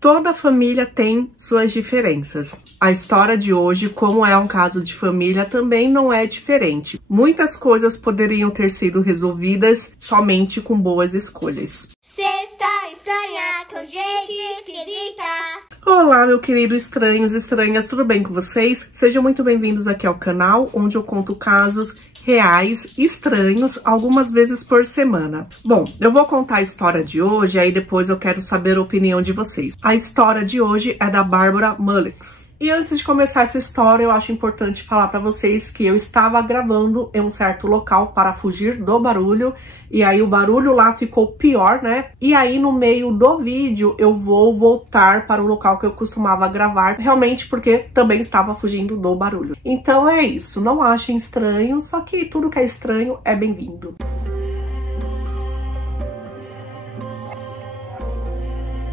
Toda família tem suas diferenças. A história de hoje, como é um caso de família, também não é diferente. Muitas coisas poderiam ter sido resolvidas somente com boas escolhas. Cê está estranha com gente esquisita. Olá, meu querido estranhos e estranhas, tudo bem com vocês? Sejam muito bem-vindos aqui ao canal, onde eu conto casos reais, estranhos, algumas vezes por semana. Bom, eu vou contar a história de hoje, aí depois eu quero saber a opinião de vocês. A história de hoje é da Barbara Mullix. E antes de começar essa história, eu acho importante falar para vocês que eu estava gravando em um certo local para fugir do barulho, e aí o barulho lá ficou pior, né? E aí no meio do vídeo eu vou voltar para o local que eu costumava gravar, realmente porque também estava fugindo do barulho. Então é isso, não achem estranho, só que tudo que é estranho é bem-vindo.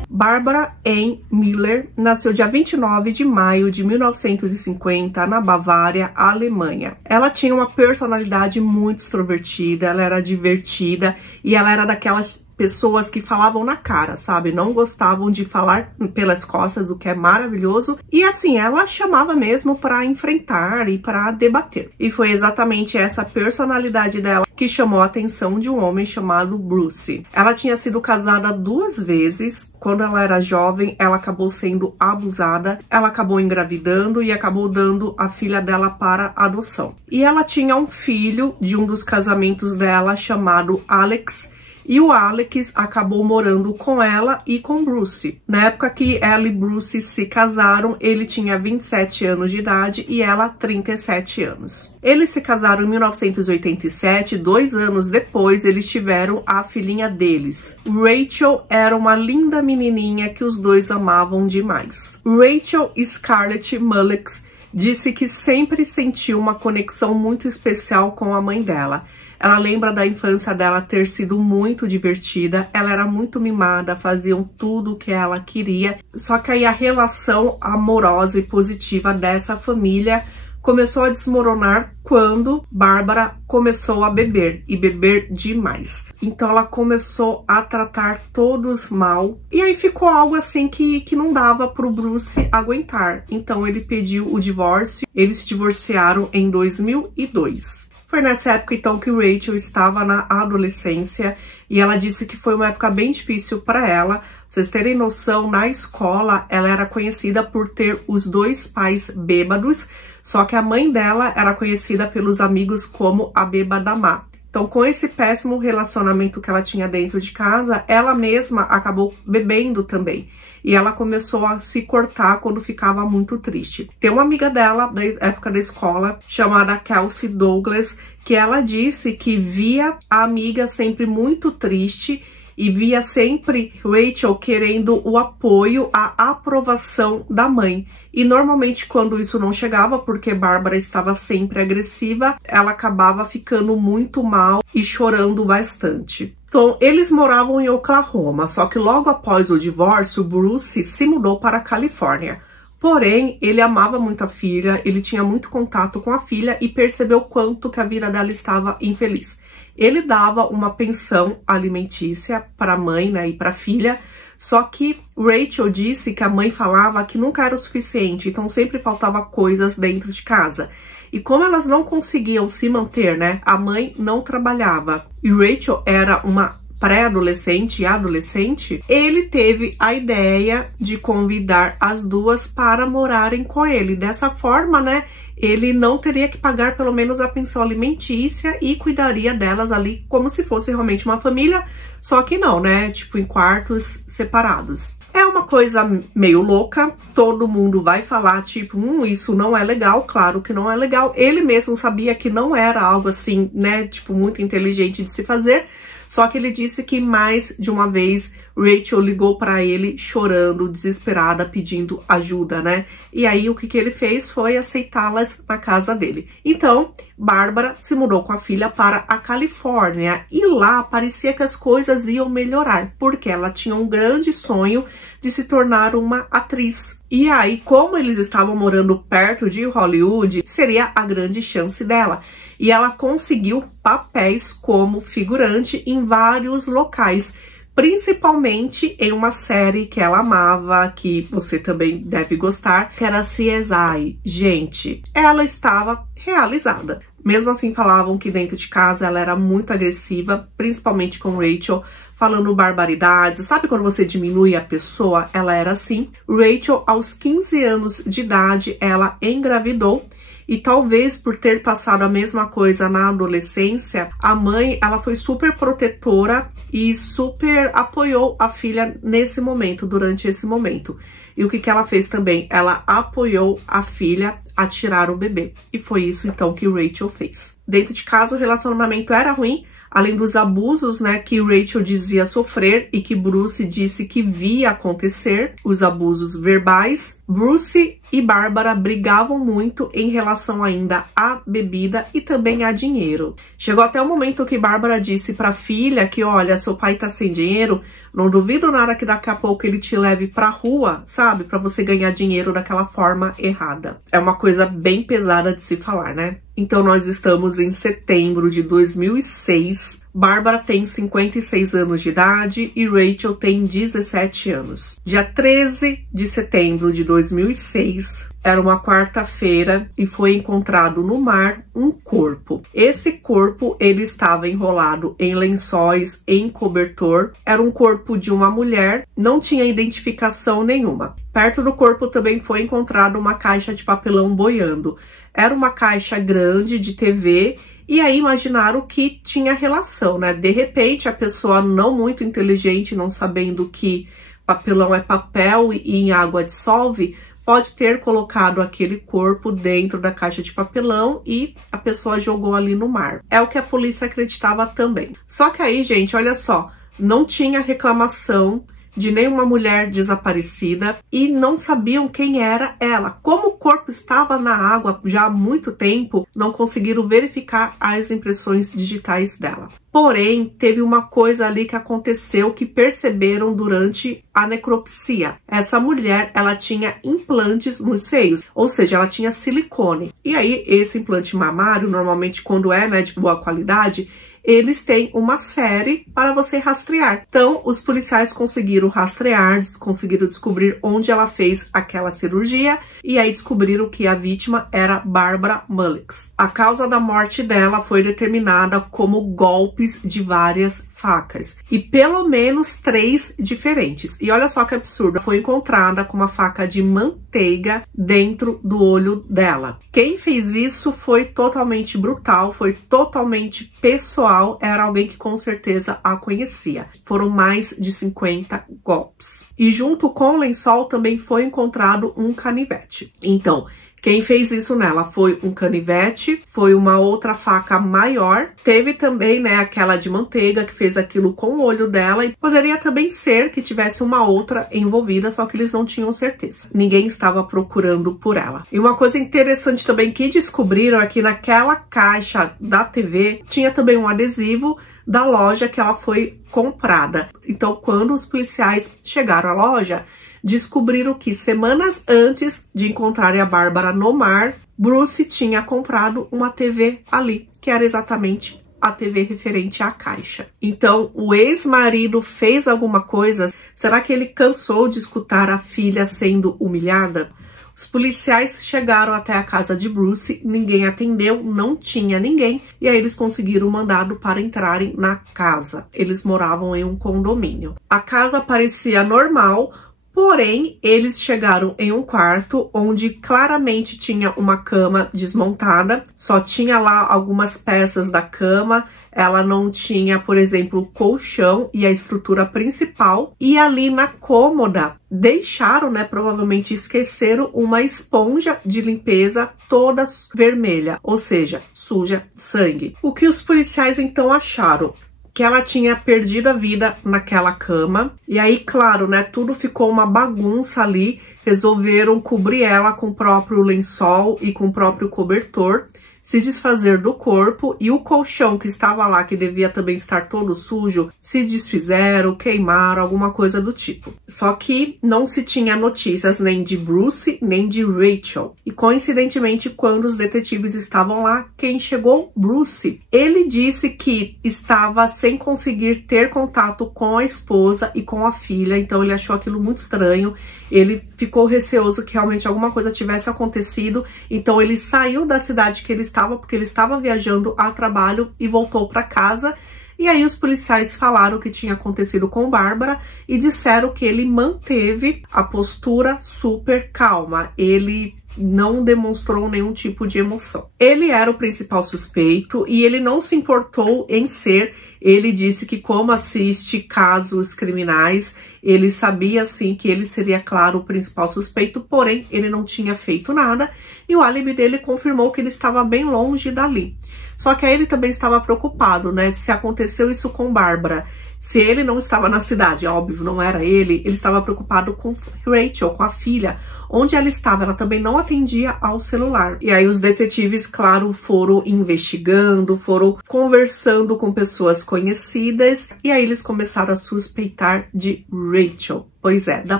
Barbara Ann Miller nasceu dia 29 de maio de 1950 na Bavária, Alemanha. Ela tinha uma personalidade muito extrovertida, ela era divertida e ela era daquelas pessoas que falavam na cara, sabe? Não gostavam de falar pelas costas, o que é maravilhoso. E assim, ela chamava mesmo para enfrentar e para debater. E foi exatamente essa personalidade dela que chamou a atenção de um homem chamado Bruce. Ela tinha sido casada 2 vezes. Quando ela era jovem, ela acabou sendo abusada. Ela acabou engravidando e acabou dando a filha dela para adoção. E ela tinha um filho de um dos casamentos dela chamado Alex. E o Alex acabou morando com ela e com Bruce. Na época que ela e Bruce se casaram, ele tinha 27 anos de idade e ela 37 anos. Eles se casaram em 1987, 2 anos depois eles tiveram a filhinha deles. Rachel era uma linda menininha que os dois amavam demais. Rachel Scarlett Mullix disse que sempre sentiu uma conexão muito especial com a mãe dela. Ela lembra da infância dela ter sido muito divertida, ela era muito mimada, faziam tudo o que ela queria. Só que aí a relação amorosa e positiva dessa família começou a desmoronar quando Barbara começou a beber, e beber demais. Então ela começou a tratar todos mal, e aí ficou algo assim que não dava pro Bruce aguentar. Então ele pediu o divórcio, eles se divorciaram em 2002. Foi nessa época, então, que Rachel estava na adolescência e ela disse que foi uma época bem difícil para ela. Pra vocês terem noção, na escola ela era conhecida por ter os 2 pais bêbados, só que a mãe dela era conhecida pelos amigos como a bêbada má. Então, com esse péssimo relacionamento que ela tinha dentro de casa, ela mesma acabou bebendo também. E ela começou a se cortar quando ficava muito triste. Tem uma amiga dela, da época da escola, chamada Kelsey Douglas, que ela disse que via a amiga sempre muito triste e via sempre Rachel querendo o apoio, a aprovação da mãe. E normalmente quando isso não chegava, porque Bárbara estava sempre agressiva, ela acabava ficando muito mal e chorando bastante. Então, eles moravam em Oklahoma, só que logo após o divórcio, Bruce se mudou para a Califórnia. Porém, ele amava muito a filha, ele tinha muito contato com a filha e percebeu quanto que a vida dela estava infeliz. Ele dava uma pensão alimentícia para a mãe, né, e para a filha, só que Rachel disse que a mãe falava que nunca era o suficiente, então sempre faltava coisas dentro de casa. E como elas não conseguiam se manter, né, a mãe não trabalhava e Rachel era uma pré-adolescente e adolescente, ele teve a ideia de convidar as duas para morarem com ele. Dessa forma, né, ele não teria que pagar pelo menos a pensão alimentícia e cuidaria delas ali como se fosse realmente uma família, só que não, né, tipo em quartos separados. É uma coisa meio louca, todo mundo vai falar, tipo, isso não é legal, claro que não é legal. Ele mesmo sabia que não era algo assim, né, tipo, muito inteligente de se fazer, só que ele disse que mais de uma vez Rachel ligou para ele chorando, desesperada, pedindo ajuda, né? E aí o que ele fez foi aceitá-las na casa dele. Então, Bárbara se mudou com a filha para a Califórnia e lá parecia que as coisas iam melhorar, porque ela tinha um grande sonho de se tornar uma atriz. E aí, como eles estavam morando perto de Hollywood, seria a grande chance dela. E ela conseguiu papéis como figurante em vários locais, principalmente em uma série que ela amava, que você também deve gostar, que era CSI. Gente, ela estava realizada. Mesmo assim, falavam que dentro de casa ela era muito agressiva, principalmente com Rachel, falando barbaridades. Sabe quando você diminui a pessoa? Ela era assim. Rachel, aos 15 anos de idade, ela engravidou. E talvez por ter passado a mesma coisa na adolescência, a mãe, ela foi super protetora e super apoiou a filha nesse momento, durante esse momento. E o que ela fez também? Ela apoiou a filha a tirar o bebê. E foi isso, então, que Rachel fez. Dentro de casa, o relacionamento era ruim, além dos abusos, né, que Rachel dizia sofrer e que Bruce disse que via acontecer, os abusos verbais. Bruce e Bárbara brigavam muito em relação ainda à bebida e também a dinheiro. Chegou até o momento que Bárbara disse para a filha que, olha, seu pai tá sem dinheiro, não duvido nada que daqui a pouco ele te leve pra rua, sabe? Pra você ganhar dinheiro daquela forma errada. É uma coisa bem pesada de se falar, né? Então nós estamos em setembro de 2006. Bárbara tem 56 anos de idade e Rachel tem 17 anos. Dia 13 de setembro de 2006, era uma quarta-feira e foi encontrado no mar um corpo. Esse corpo, ele estava enrolado em lençóis, em cobertor. Era um corpo de uma mulher, não tinha identificação nenhuma. Perto do corpo também foi encontrada uma caixa de papelão boiando. Era uma caixa grande de TV. E aí imaginaram que tinha relação, né? De repente, a pessoa não muito inteligente, não sabendo que papelão é papel e em água dissolve, pode ter colocado aquele corpo dentro da caixa de papelão e a pessoa jogou ali no mar. É o que a polícia acreditava também. Só que aí, gente, olha só, não tinha reclamação de nenhuma mulher desaparecida e não sabiam quem era ela. Como o corpo estava na água já há muito tempo, não conseguiram verificar as impressões digitais dela. Porém, teve uma coisa ali que aconteceu que perceberam durante a necropsia. Essa mulher, ela tinha implantes nos seios, ou seja, ela tinha silicone. E aí, esse implante mamário, normalmente quando é, né, de boa qualidade, eles têm uma série para você rastrear. Então, os policiais conseguiram rastrear, conseguiram descobrir onde ela fez aquela cirurgia e aí descobriram que a vítima era Barbara Mullix. A causa da morte dela foi determinada como golpes de várias facas e pelo menos 3 diferentes. E olha só que absurdo, foi encontrada com uma faca de manteiga dentro do olho dela. Quem fez isso foi totalmente brutal, foi totalmente pessoal, era alguém que com certeza a conhecia. Foram mais de 50 golpes. E junto com o lençol também foi encontrado um canivete. Então, quem fez isso nela foi um canivete, foi uma outra faca maior. Teve também, né, aquela de manteiga que fez aquilo com o olho dela. E poderia também ser que tivesse uma outra envolvida, só que eles não tinham certeza. Ninguém estava procurando por ela. E uma coisa interessante também que descobriram é que naquela caixa da TV tinha também um adesivo da loja que ela foi comprada. Então, quando os policiais chegaram à loja, descobriram que semanas antes de encontrarem a Bárbara no mar, Bruce tinha comprado uma TV ali, que era exatamente a TV referente à caixa. Então, o ex-marido fez alguma coisa? Será que ele cansou de escutar a filha sendo humilhada? Os policiais chegaram até a casa de Bruce, ninguém atendeu, não tinha ninguém, e aí eles conseguiram um mandado para entrarem na casa. Eles moravam em um condomínio. A casa parecia normal, porém, eles chegaram em um quarto onde claramente tinha uma cama desmontada, só tinha lá algumas peças da cama, ela não tinha, por exemplo, o colchão e a estrutura principal. E ali na cômoda, deixaram, né, provavelmente esqueceram uma esponja de limpeza toda vermelha, ou seja, suja, sangue. O que os policiais então acharam? Que ela tinha perdido a vida naquela cama. E aí, claro, né, tudo ficou uma bagunça ali. Resolveram cobrir ela com o próprio lençol e com o próprio cobertor. se desfazer do corpo e o colchão que estava lá, que devia também estar todo sujo, se desfizeram, queimaram, alguma coisa do tipo. Só que não se tinha notícias nem de Bruce, nem de Rachel. E coincidentemente, quando os detetives estavam lá, quem chegou? Bruce. Ele disse que estava sem conseguir ter contato com a esposa e com a filha, então ele achou aquilo muito estranho. Ele ficou receoso que realmente alguma coisa tivesse acontecido, então ele saiu da cidade que ele estava, porque ele estava viajando a trabalho, e voltou para casa. E aí os policiais falaram o que tinha acontecido com Bárbara e disseram que ele manteve a postura super calma. Ele não demonstrou nenhum tipo de emoção. Ele era o principal suspeito e ele não se importou em ser. Ele disse que, como assiste casos criminais, ele sabia sim que ele seria, claro, o principal suspeito, porém ele não tinha feito nada e o álibi dele confirmou que ele estava bem longe dali. Só que aí ele também estava preocupado, né? Se aconteceu isso com Bárbara, se ele não estava na cidade, óbvio, não era ele estava preocupado com Rachel, com a filha. Onde ela estava, ela também não atendia ao celular. E aí os detetives, claro, foram investigando, foram conversando com pessoas conhecidas, e aí eles começaram a suspeitar de Rachel. Pois é, da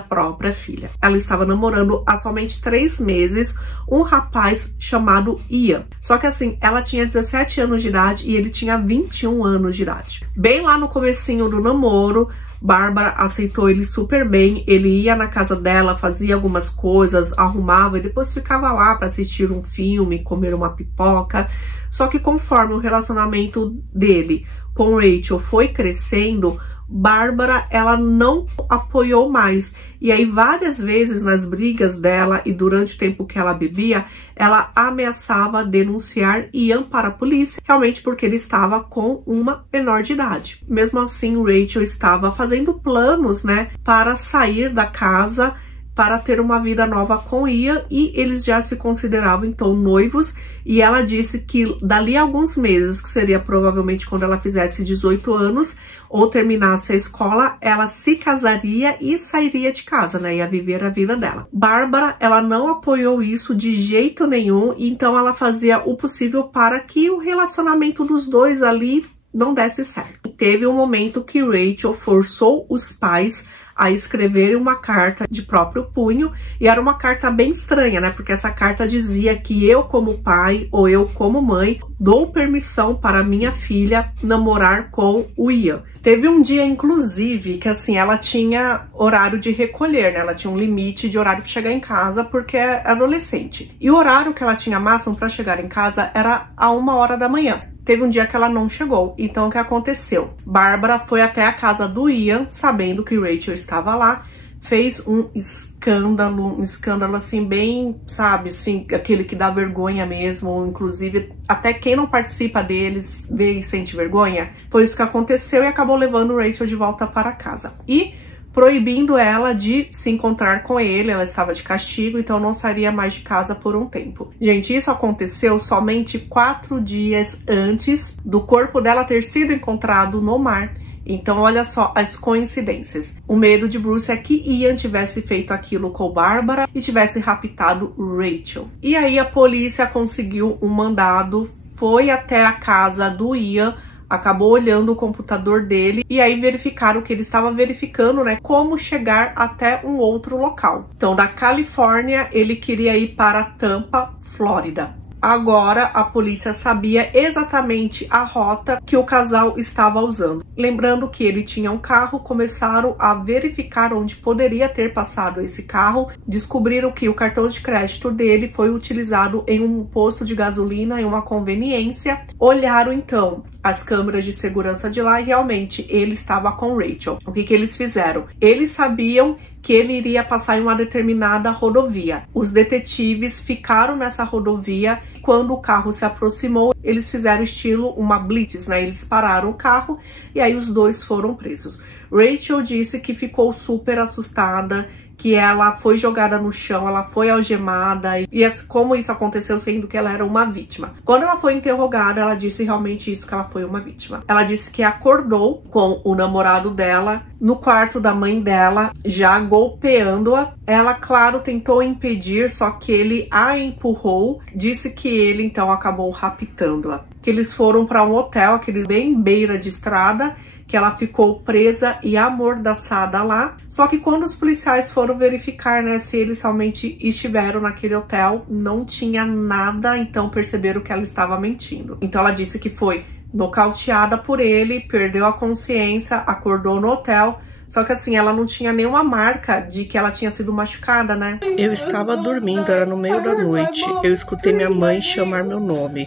própria filha. Ela estava namorando há somente 3 meses um rapaz chamado Ian. Só que assim, ela tinha 17 anos de idade e ele tinha 21 anos de idade. Bem lá no comecinho do namoro, Bárbara aceitou ele super bem. Ele ia na casa dela, fazia algumas coisas, arrumava e depois ficava lá para assistir um filme, comer uma pipoca. Só que conforme o relacionamento dele com Rachel foi crescendo, Bárbara, ela não apoiou mais. E aí várias vezes nas brigas dela e durante o tempo que ela bebia, ela ameaçava denunciar Ian para a polícia, realmente porque ele estava com uma menor de idade. Mesmo assim, Rachel estava fazendo planos, né, para sair da casa, para ter uma vida nova com Ian, e eles já se consideravam então noivos, e ela disse que dali a alguns meses, que seria provavelmente quando ela fizesse 18 anos, ou terminasse a escola, ela se casaria e sairia de casa, né, ia viver a vida dela. Bárbara, ela não apoiou isso de jeito nenhum, então ela fazia o possível para que o relacionamento dos dois ali não desse certo. Teve um momento que Rachel forçou os pais a escreverem uma carta de próprio punho, e era uma carta bem estranha, né? Porque essa carta dizia que eu, como pai, ou eu, como mãe, dou permissão para minha filha namorar com o Ian. Teve um dia, inclusive, que assim, ela tinha horário de recolher, né? Ela tinha um limite de horário para chegar em casa, porque é adolescente. E o horário que ela tinha máximo para chegar em casa era a 1h da manhã. Teve um dia que ela não chegou, então o que aconteceu? Bárbara foi até a casa do Ian, sabendo que Rachel estava lá, fez um escândalo assim bem, sabe, assim, aquele que dá vergonha mesmo, inclusive até quem não participa deles vê e sente vergonha. Foi isso que aconteceu e acabou levando Rachel de volta para casa. E proibindo ela de se encontrar com ele, ela estava de castigo, então não sairia mais de casa por um tempo. Gente, isso aconteceu somente 4 dias antes do corpo dela ter sido encontrado no mar. Então, olha só as coincidências. O medo de Bruce é que Ian tivesse feito aquilo com Bárbara e tivesse raptado Rachel. E aí a polícia conseguiu um mandado, foi até a casa do Ian, acabou olhando o computador dele e aí verificaram que ele estava verificando, né, como chegar até um outro local. Então, da Califórnia, ele queria ir para Tampa, Flórida. Agora, a polícia sabia exatamente a rota que o casal estava usando. Lembrando que ele tinha um carro, começaram a verificar onde poderia ter passado esse carro, descobriram que o cartão de crédito dele foi utilizado em um posto de gasolina, em uma conveniência. Olharam, então, as câmeras de segurança de lá e realmente ele estava com Rachel. O que eles fizeram? Eles sabiam que ele iria passar em uma determinada rodovia. Os detetives ficaram nessa rodovia. Quando o carro se aproximou, eles fizeram estilo uma blitz, né? Eles pararam o carro e aí os dois foram presos. Rachel disse que ficou super assustada, que ela foi jogada no chão, ela foi algemada e como isso aconteceu, sendo que ela era uma vítima. Quando ela foi interrogada, ela disse realmente isso, que ela foi uma vítima. Ela disse que acordou com o namorado dela no quarto da mãe dela, já golpeando-a. Ela, claro, tentou impedir, só que ele a empurrou. Disse que ele, então, acabou raptando-a. Que eles foram para um hotel, aqueles bem beira de estrada, que ela ficou presa e amordaçada lá. Só que quando os policiais foram verificar, né, se eles realmente estiveram naquele hotel, não tinha nada, então perceberam que ela estava mentindo. Então ela disse que foi nocauteada por ele, perdeu a consciência, acordou no hotel. Só que assim, ela não tinha nenhuma marca de que ela tinha sido machucada, né? Eu estava dormindo, era no meio da noite. Eu escutei minha mãe chamar meu nome.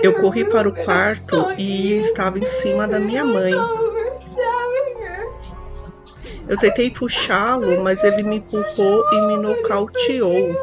Eu corri para o quarto e estava em cima da minha mãe. Eu tentei puxá-lo, mas ele me empurrou e me nocauteou.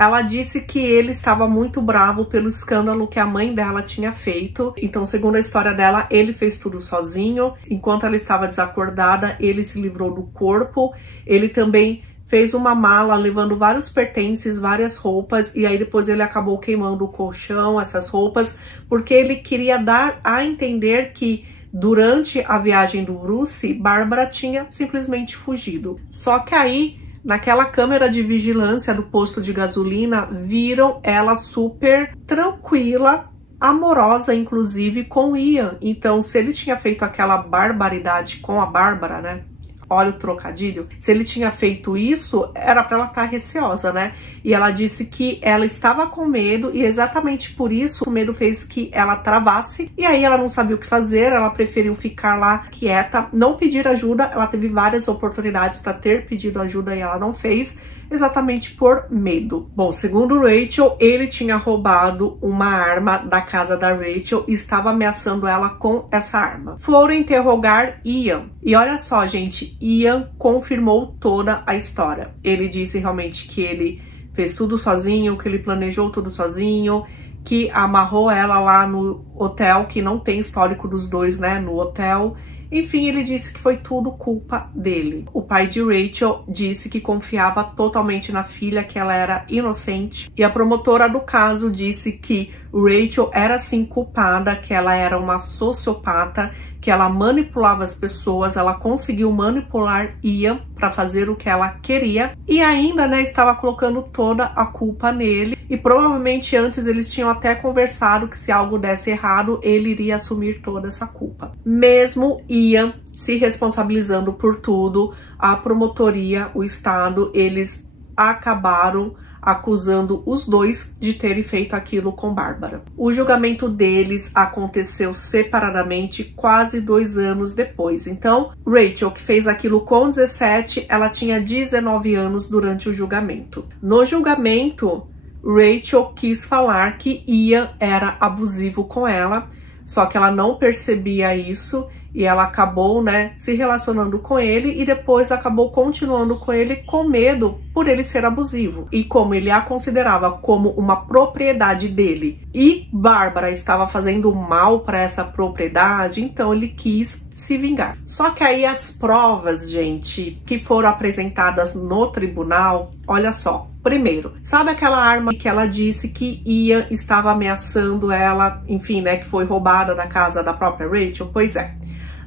Ela disse que ele estava muito bravo pelo escândalo que a mãe dela tinha feito. Então, segundo a história dela, ele fez tudo sozinho. Enquanto ela estava desacordada, ele se livrou do corpo. Ele também fez uma mala levando vários pertences, várias roupas. E aí depois ele acabou queimando o colchão, essas roupas, porque ele queria dar a entender que durante a viagem do Bruce, Bárbara tinha simplesmente fugido. Só que aí, naquela câmera de vigilância do posto de gasolina, viram ela super tranquila, amorosa, inclusive, com Ian. Então, se ele tinha feito aquela barbaridade com a Bárbara, né? Olha o trocadilho. Se ele tinha feito isso, era pra ela estar receosa, né? E ela disse que ela estava com medo e exatamente por isso o medo fez que ela travasse. E aí ela não sabia o que fazer, ela preferiu ficar lá quieta, não pedir ajuda. Ela teve várias oportunidades para ter pedido ajuda e ela não fez, exatamente por medo. Bom, segundo Rachel, ele tinha roubado uma arma da casa da Rachel e estava ameaçando ela com essa arma. Foram interrogar Ian. E olha só, gente, Ian confirmou toda a história. Ele disse realmente que ele fez tudo sozinho, que ele planejou tudo sozinho, que amarrou ela lá no hotel, que não tem histórico dos dois, né, no hotel. Enfim, ele disse que foi tudo culpa dele. O pai de Rachel disse que confiava totalmente na filha, que ela era inocente. E a promotora do caso disse que Rachel era sim culpada, que ela era uma sociopata, que ela manipulava as pessoas, ela conseguiu manipular Ian para fazer o que ela queria e ainda, né, estava colocando toda a culpa nele. E provavelmente antes eles tinham até conversado que se algo desse errado, ele iria assumir toda essa culpa. Mesmo Ian se responsabilizando por tudo, a promotoria, o Estado, eles acabaram acusando os dois de terem feito aquilo com Bárbara. O julgamento deles aconteceu separadamente quase 2 anos depois. Então, Rachel, que fez aquilo com 17, ela tinha 19 anos durante o julgamento. No julgamento, Rachel quis falar que Ian era abusivo com ela, só que ela não percebia isso e ela acabou, né, se relacionando com ele e depois acabou continuando com ele com medo por ele ser abusivo. E como ele a considerava como uma propriedade dele e Bárbara estava fazendo mal para essa propriedade, então ele quis se vingar. Só que aí as provas, gente, que foram apresentadas no tribunal, olha só. Primeiro, sabe aquela arma que ela disse que Ian estava ameaçando ela, enfim, né, que foi roubada da casa da própria Rachel? Pois é.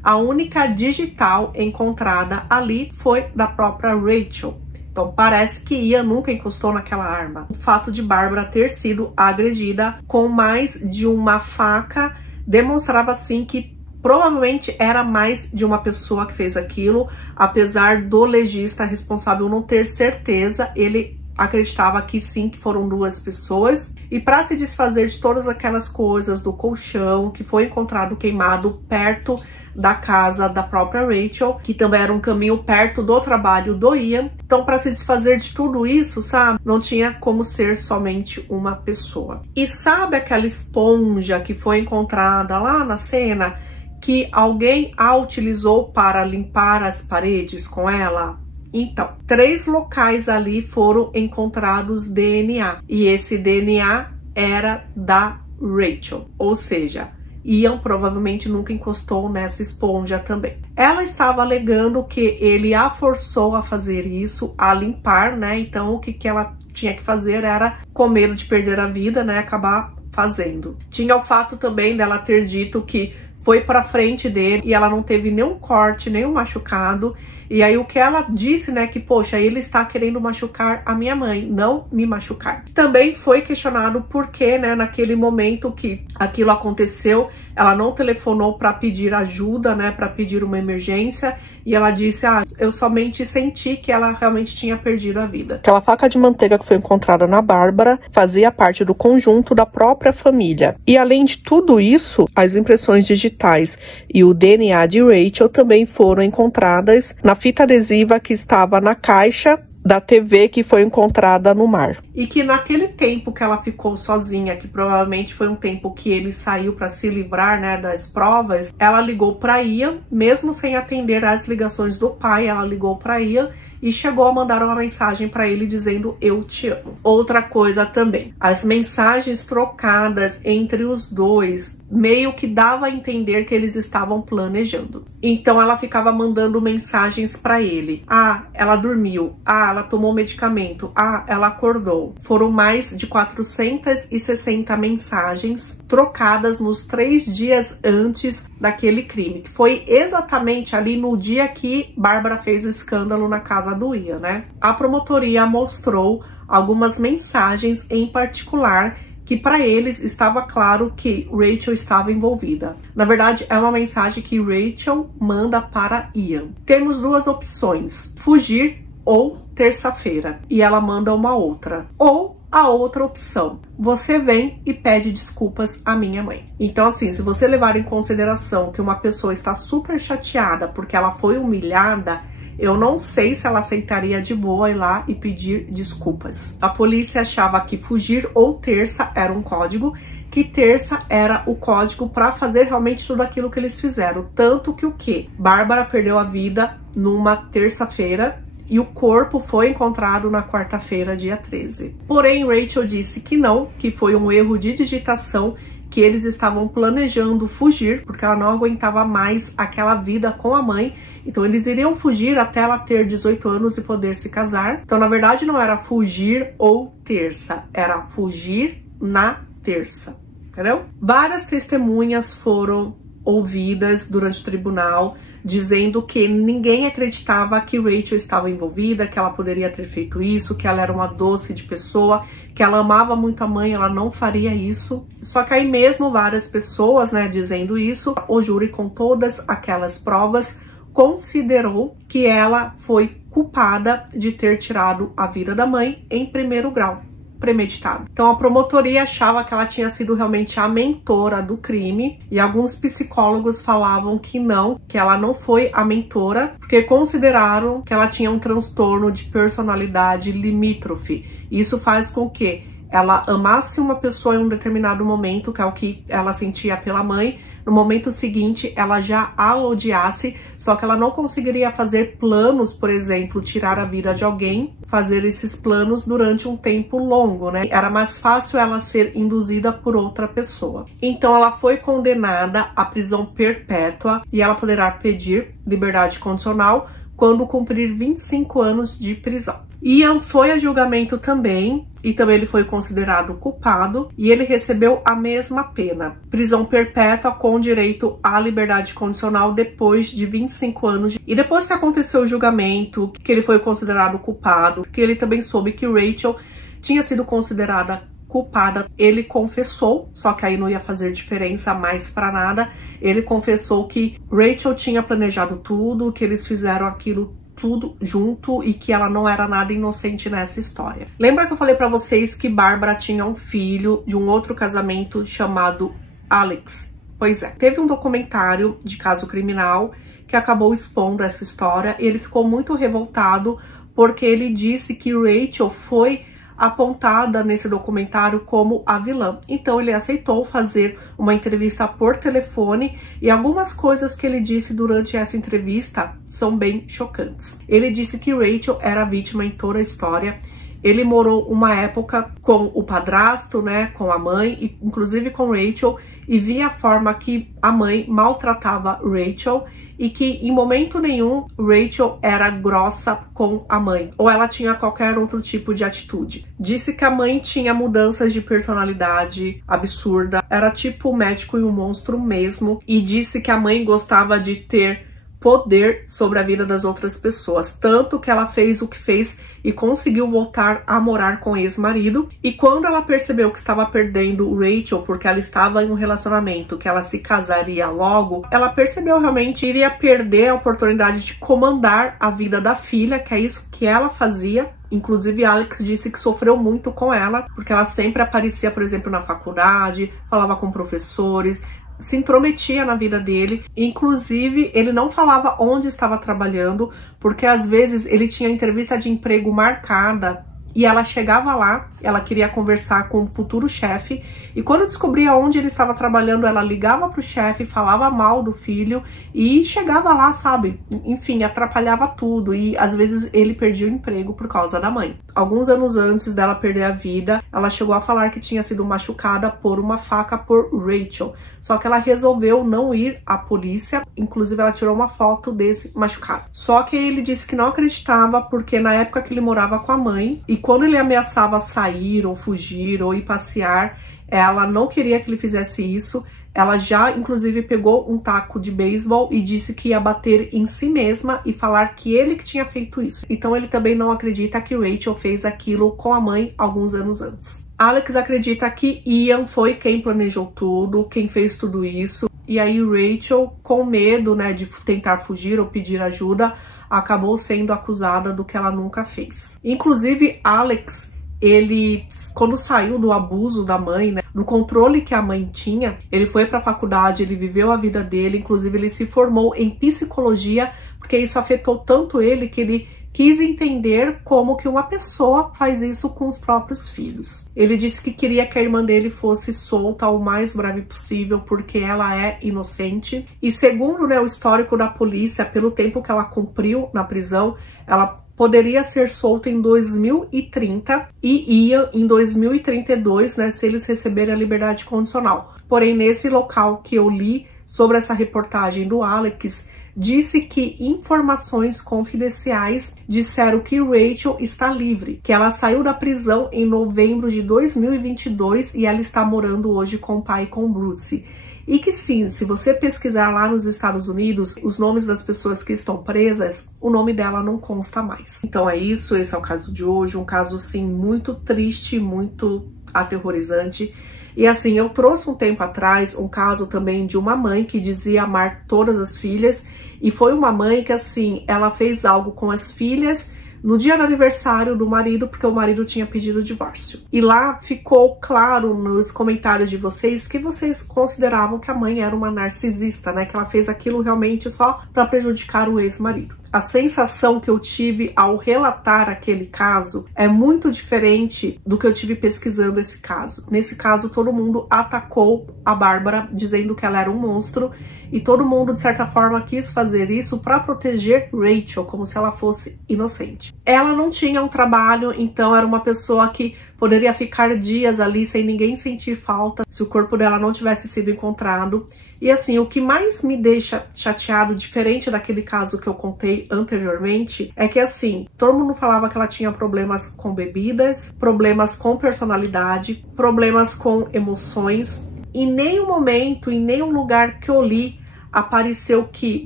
A única digital encontrada ali foi da própria Rachel. Então parece que Ian nunca encostou naquela arma. O fato de Bárbara ter sido agredida com mais de uma faca demonstrava sim que provavelmente era mais de uma pessoa que fez aquilo, apesar do legista responsável não ter certeza, ele acreditava que sim, que foram 2 pessoas. E para se desfazer de todas aquelas coisas do colchão que foi encontrado queimado perto da casa da própria Rachel, que também era um caminho perto do trabalho do Ian. Então, para se desfazer de tudo isso, sabe, não tinha como ser somente uma pessoa. E sabe aquela esponja que foi encontrada lá na cena, que alguém a utilizou para limpar as paredes com ela? Então, 3 locais ali foram encontrados DNA. E esse DNA era da Rachel. Ou seja, Ian provavelmente nunca encostou nessa esponja também. Ela estava alegando que ele a forçou a fazer isso, a limpar, né? Então o que ela tinha que fazer era, com medo de perder a vida, né, acabar fazendo. Tinha o fato também dela ter dito que foi pra frente dele e ela não teve nenhum corte, nenhum machucado. E aí o que ela disse, né, que poxa, ele está querendo machucar a minha mãe, não me machucar. Também foi questionado por que, né, naquele momento que aquilo aconteceu, ela não telefonou para pedir ajuda, né, para pedir uma emergência. E ela disse, eu somente senti que ela realmente tinha perdido a vida. Aquela faca de manteiga que foi encontrada na Bárbara fazia parte do conjunto da própria família. E além de tudo isso, as impressões digitais e o DNA de Rachel também foram encontradas na fita adesiva que estava na caixa da TV que foi encontrada no mar. E que naquele tempo que ela ficou sozinha, que provavelmente foi um tempo que ele saiu para se livrar, né, das provas, ela ligou para Ian, mesmo sem atender às ligações do pai, ela ligou para Ian e chegou a mandar uma mensagem para ele dizendo eu te amo. Outra coisa também, as mensagens trocadas entre os dois meio que dava a entender que eles estavam planejando. Então ela ficava mandando mensagens para ele. Ela dormiu. Ela tomou medicamento. Ela acordou. Foram mais de 460 mensagens trocadas nos 3 dias antes daquele crime, que foi exatamente ali no dia que Bárbara fez o escândalo na casa do Ian, né? A promotoria mostrou algumas mensagens em particular que para eles estava claro que Rachel estava envolvida. Na verdade, é uma mensagem que Rachel manda para Ian. Temos 2 opções, fugir ou terça-feira. E ela manda uma outra. Ou a outra opção, você vem e pede desculpas à minha mãe. Então assim, se você levar em consideração que uma pessoa está super chateada porque ela foi humilhada, eu não sei se ela aceitaria de boa ir lá e pedir desculpas. A polícia achava que fugir ou terça era um código, que terça era o código para fazer realmente tudo aquilo que eles fizeram. Tanto que o quê? Bárbara perdeu a vida numa terça-feira e o corpo foi encontrado na quarta-feira, dia 13. Porém, Rachel disse que não, que foi um erro de digitação, que eles estavam planejando fugir, porque ela não aguentava mais aquela vida com a mãe. Então eles iriam fugir até ela ter 18 anos e poder se casar. Então na verdade não era fugir ou terça, era fugir na terça, entendeu? Várias testemunhas foram ouvidas durante o tribunal, dizendo que ninguém acreditava que Rachel estava envolvida, que ela poderia ter feito isso, que ela era uma doce de pessoa, que ela amava muito a mãe, ela não faria isso. Só que aí mesmo várias pessoas, né, dizendo isso, o júri com todas aquelas provas considerou que ela foi culpada de ter tirado a vida da mãe em primeiro grau, premeditado. Então a promotoria achava que ela tinha sido realmente a mentora do crime e alguns psicólogos falavam que não, que ela não foi a mentora, porque consideraram que ela tinha um transtorno de personalidade limítrofe. Isso faz com que ela amasse uma pessoa em um determinado momento, que é o que ela sentia pela mãe, no momento seguinte ela já a odiasse, só que ela não conseguiria fazer planos, por exemplo, tirar a vida de alguém, fazer esses planos durante um tempo longo, né? Era mais fácil ela ser induzida por outra pessoa. Então ela foi condenada à prisão perpétua e ela poderá pedir liberdade condicional quando cumprir 25 anos de prisão. Ian foi a julgamento também, e também ele foi considerado culpado, e ele recebeu a mesma pena, prisão perpétua com direito à liberdade condicional depois de 25 anos. E depois que aconteceu o julgamento, que ele foi considerado culpado, que ele também soube que Rachel tinha sido considerada culpada, ele confessou, só que aí não ia fazer diferença mais pra nada, ele confessou que Rachel tinha planejado tudo, que eles fizeram aquilo tudo junto e que ela não era nada inocente nessa história. Lembra que eu falei pra vocês que Bárbara tinha um filho de um outro casamento chamado Alex? Pois é, teve um documentário de caso criminal que acabou expondo essa história e ele ficou muito revoltado porque ele disse que Rachel foi apontada nesse documentário como a vilã. Então ele aceitou fazer uma entrevista por telefone e algumas coisas que ele disse durante essa entrevista são bem chocantes. Ele disse que Rachel era vítima em toda a história Ele morou uma época com o padrasto, né, com a mãe, e inclusive com Rachel, e via a forma que a mãe maltratava Rachel e que em momento nenhum Rachel era grossa com a mãe ou ela tinha qualquer outro tipo de atitude. Disse que a mãe tinha mudanças de personalidade absurda, era tipo um médico e um monstro mesmo, e disse que a mãe gostava de ter poder sobre a vida das outras pessoas, tanto que ela fez o que fez e conseguiu voltar a morar com o ex-marido. E quando ela percebeu que estava perdendo Rachel, porque ela estava em um relacionamento, que ela se casaria logo, ela percebeu realmente que iria perder a oportunidade de comandar a vida da filha, que é isso que ela fazia. Inclusive, Alex disse que sofreu muito com ela, porque ela sempre aparecia, por exemplo, na faculdade, falava com professores, se intrometia na vida dele. Inclusive, ele não falava onde estava trabalhando, porque às vezes ele tinha entrevista de emprego marcada e ela chegava lá, ela queria conversar com o futuro chefe, e quando descobria onde ele estava trabalhando, ela ligava pro chefe, falava mal do filho e chegava lá, sabe? Enfim, atrapalhava tudo, e às vezes ele perdia o emprego por causa da mãe. Alguns anos antes dela perder a vida, ela chegou a falar que tinha sido machucada por uma faca por Rachel, só que ela resolveu não ir à polícia, inclusive ela tirou uma foto desse machucado. Só que ele disse que não acreditava, porque na época que ele morava com a mãe, e quando ele ameaçava sair ou fugir ou ir passear, ela não queria que ele fizesse isso. Ela já, inclusive, pegou um taco de beisebol e disse que ia bater em si mesma e falar que ele que tinha feito isso. Então ele também não acredita que Rachel fez aquilo com a mãe alguns anos antes. Alex acredita que Ian foi quem planejou tudo, quem fez tudo isso. E aí Rachel, com medo, né, de tentar fugir ou pedir ajuda, acabou sendo acusada do que ela nunca fez. Inclusive, Alex, ele, quando saiu do abuso da mãe, né, do controle que a mãe tinha, ele foi para a faculdade, ele viveu a vida dele, inclusive ele se formou em psicologia, porque isso afetou tanto ele que ele quis entender como que uma pessoa faz isso com os próprios filhos. Ele disse que queria que a irmã dele fosse solta o mais breve possível, porque ela é inocente. E segundo, né, o histórico da polícia, pelo tempo que ela cumpriu na prisão, ela poderia ser solta em 2030 e ia em 2032, né, se eles receberem a liberdade condicional. Porém, nesse local que eu li sobre essa reportagem do Alex, disse que informações confidenciais disseram que Rachel está livre, que ela saiu da prisão em novembro de 2022 e ela está morando hoje com o pai, com Bruce. E que sim, se você pesquisar lá nos Estados Unidos, os nomes das pessoas que estão presas, o nome dela não consta mais. Então é isso, esse é o caso de hoje, um caso sim muito triste, muito aterrorizante. E assim, eu trouxe um tempo atrás um caso também de uma mãe que dizia amar todas as filhas, e foi uma mãe que assim, ela fez algo com as filhas no dia do aniversário do marido, porque o marido tinha pedido o divórcio. E lá ficou claro nos comentários de vocês que vocês consideravam que a mãe era uma narcisista, né? Que ela fez aquilo realmente só para prejudicar o ex-marido. A sensação que eu tive ao relatar aquele caso é muito diferente do que eu tive pesquisando esse caso. Nesse caso, todo mundo atacou a Bárbara, dizendo que ela era um monstro, e todo mundo, de certa forma, quis fazer isso para proteger Rachel, como se ela fosse inocente. Ela não tinha um trabalho, então era uma pessoa que poderia ficar dias ali sem ninguém sentir falta se o corpo dela não tivesse sido encontrado. E assim, o que mais me deixa chateado, diferente daquele caso que eu contei anteriormente, é que assim, todo mundo falava que ela tinha problemas com bebidas, problemas com personalidade, problemas com emoções. Em nenhum momento, em nenhum lugar que eu li, apareceu que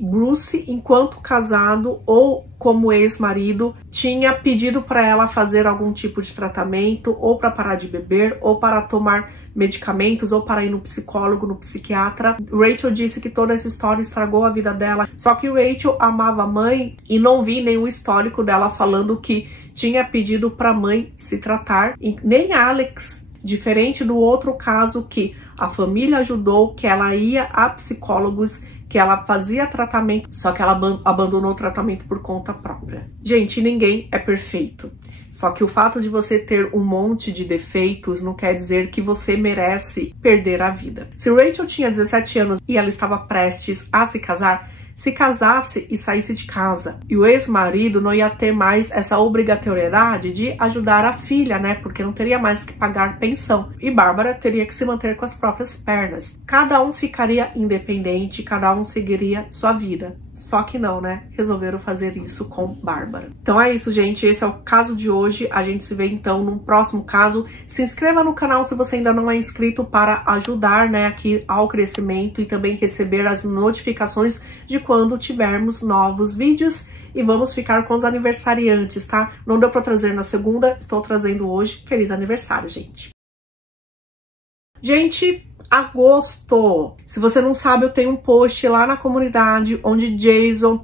Bruce, enquanto casado ou como ex-marido, tinha pedido para ela fazer algum tipo de tratamento, ou para parar de beber, ou para tomar medicamentos, ou para ir no psicólogo, no psiquiatra. Rachel disse que toda essa história estragou a vida dela, só que Rachel amava a mãe e não vi nenhum histórico dela falando que tinha pedido para a mãe se tratar, e nem Alex, diferente do outro caso que a família ajudou, que ela ia a psicólogos, que ela fazia tratamento, só que ela abandonou o tratamento por conta própria. Gente, ninguém é perfeito. Só que o fato de você ter um monte de defeitos não quer dizer que você merece perder a vida. Se Rachel tinha 17 anos e ela estava prestes a se casar, se casasse e saísse de casa. E o ex-marido não ia ter mais essa obrigatoriedade de ajudar a filha, né? Porque não teria mais que pagar pensão. E Bárbara teria que se manter com as próprias pernas. Cada um ficaria independente, cada um seguiria sua vida. Só que não, né? Resolveram fazer isso com Bárbara. Então é isso, gente. Esse é o caso de hoje. A gente se vê, então, num próximo caso. Se inscreva no canal se você ainda não é inscrito para ajudar, né, aqui ao crescimento e também receber as notificações de quando tivermos novos vídeos. E vamos ficar com os aniversariantes, tá? Não deu pra trazer na segunda, estou trazendo hoje. Feliz aniversário, gente! Gente, agosto. Se você não sabe, eu tenho um post lá na comunidade onde Jason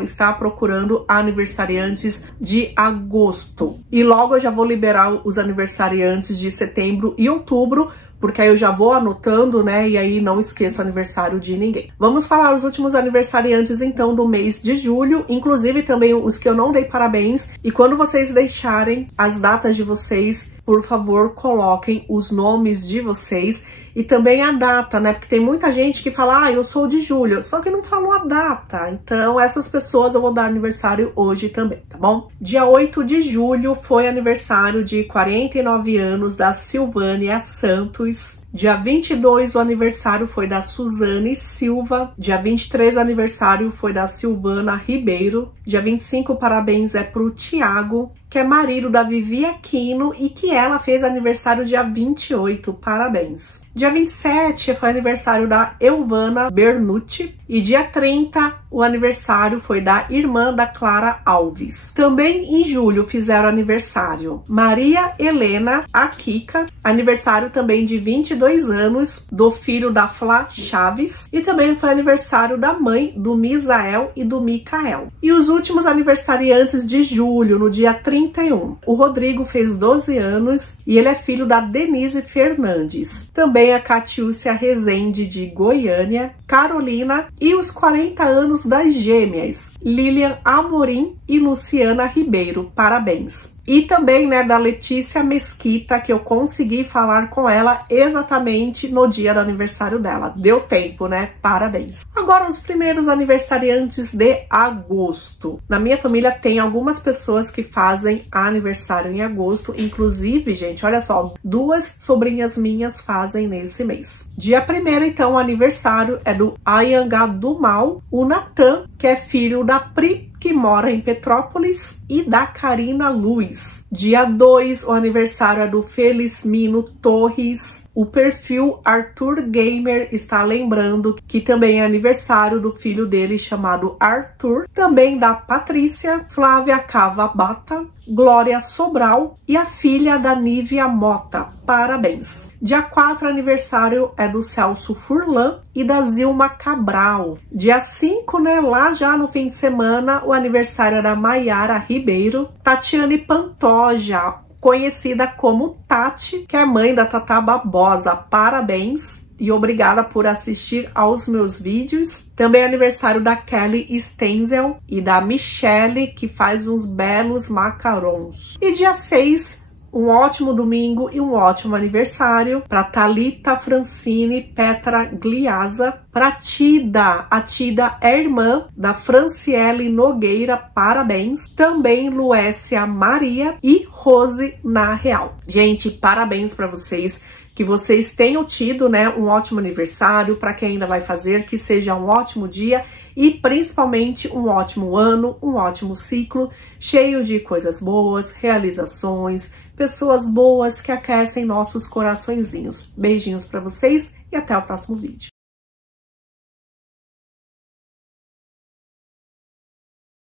está procurando aniversariantes de agosto. E logo eu já vou liberar os aniversariantes de setembro e outubro, porque aí eu já vou anotando, né? E aí não esqueço o aniversário de ninguém. Vamos falar os últimos aniversariantes, então, do mês de julho, inclusive também os que eu não dei parabéns. E quando vocês deixarem as datas de vocês, por favor, coloquem os nomes de vocês e também a data, né? Porque tem muita gente que fala, ah, eu sou de julho, só que não falou a data. Então, essas pessoas eu vou dar aniversário hoje também, tá bom? Dia 8 de julho foi aniversário de 49 anos da Silvânia Santos. Dia 22, o aniversário foi da Suzane Silva. Dia 23, o aniversário foi da Silvana Ribeiro. Dia 25, parabéns é pro Tiago, que é marido da Vivi Aquino e que ela fez aniversário dia 28, parabéns. Dia 27 foi aniversário da Elvana Bernucci e dia 30 o aniversário foi da irmã da Clara Alves. Também em julho fizeram aniversário Maria Helena, a Kika, aniversário também de 22 anos do filho da Flá Chaves e também foi aniversário da mãe do Misael e do Micael. E os últimos aniversariantes de julho, no dia 31. O Rodrigo fez 12 anos e ele é filho da Denise Fernandes. Também a Catiúcia Rezende de Goiânia, Carolina e os 40 anos das gêmeas, Lilian Amorim e Luciana Ribeiro. Parabéns. E também, né, da Letícia Mesquita, que eu consegui falar com ela exatamente no dia do aniversário dela. Deu tempo, né? Parabéns. Agora, os primeiros aniversariantes de agosto. Na minha família tem algumas pessoas que fazem aniversário em agosto. Inclusive, gente, olha só, 2 sobrinhas minhas fazem nesse mês. Dia 1º, então, o aniversário é do Ayangá do Mal, o Natan, que é filho da Pri, que mora em Petrópolis, e da Karina Luz. Dia 2, o aniversário é do Felismino Torres. O perfil Arthur Gamer está lembrando que também é aniversário do filho dele chamado Arthur. Também da Patrícia, Flávia Cavabata, Glória Sobral e a filha da Nívia Mota. Parabéns. Dia 4, aniversário é do Celso Furlan e da Zilma Cabral. Dia 5, né, lá já no fim de semana, o aniversário é da Maiara Ribeiro, Tatiane Pantoja, conhecida como Tati, que é mãe da Tatá Barbosa. Parabéns e obrigada por assistir aos meus vídeos. Também é aniversário da Kelly Stenzel e da Michelle, que faz uns belos macarons. E dia 6, um ótimo domingo e um ótimo aniversário para Thalita Francine Petra Gliasa, para Tida. A Tida é irmã da Franciele Nogueira, parabéns. Também Luécia Maria e Rose na Real. Gente, parabéns para vocês. Que vocês tenham tido, né, um ótimo aniversário. Para quem ainda vai fazer, que seja um ótimo dia e principalmente um ótimo ano, um ótimo ciclo, cheio de coisas boas, realizações, pessoas boas que aquecem nossos coraçõezinhos. Beijinhos para vocês e até o próximo vídeo.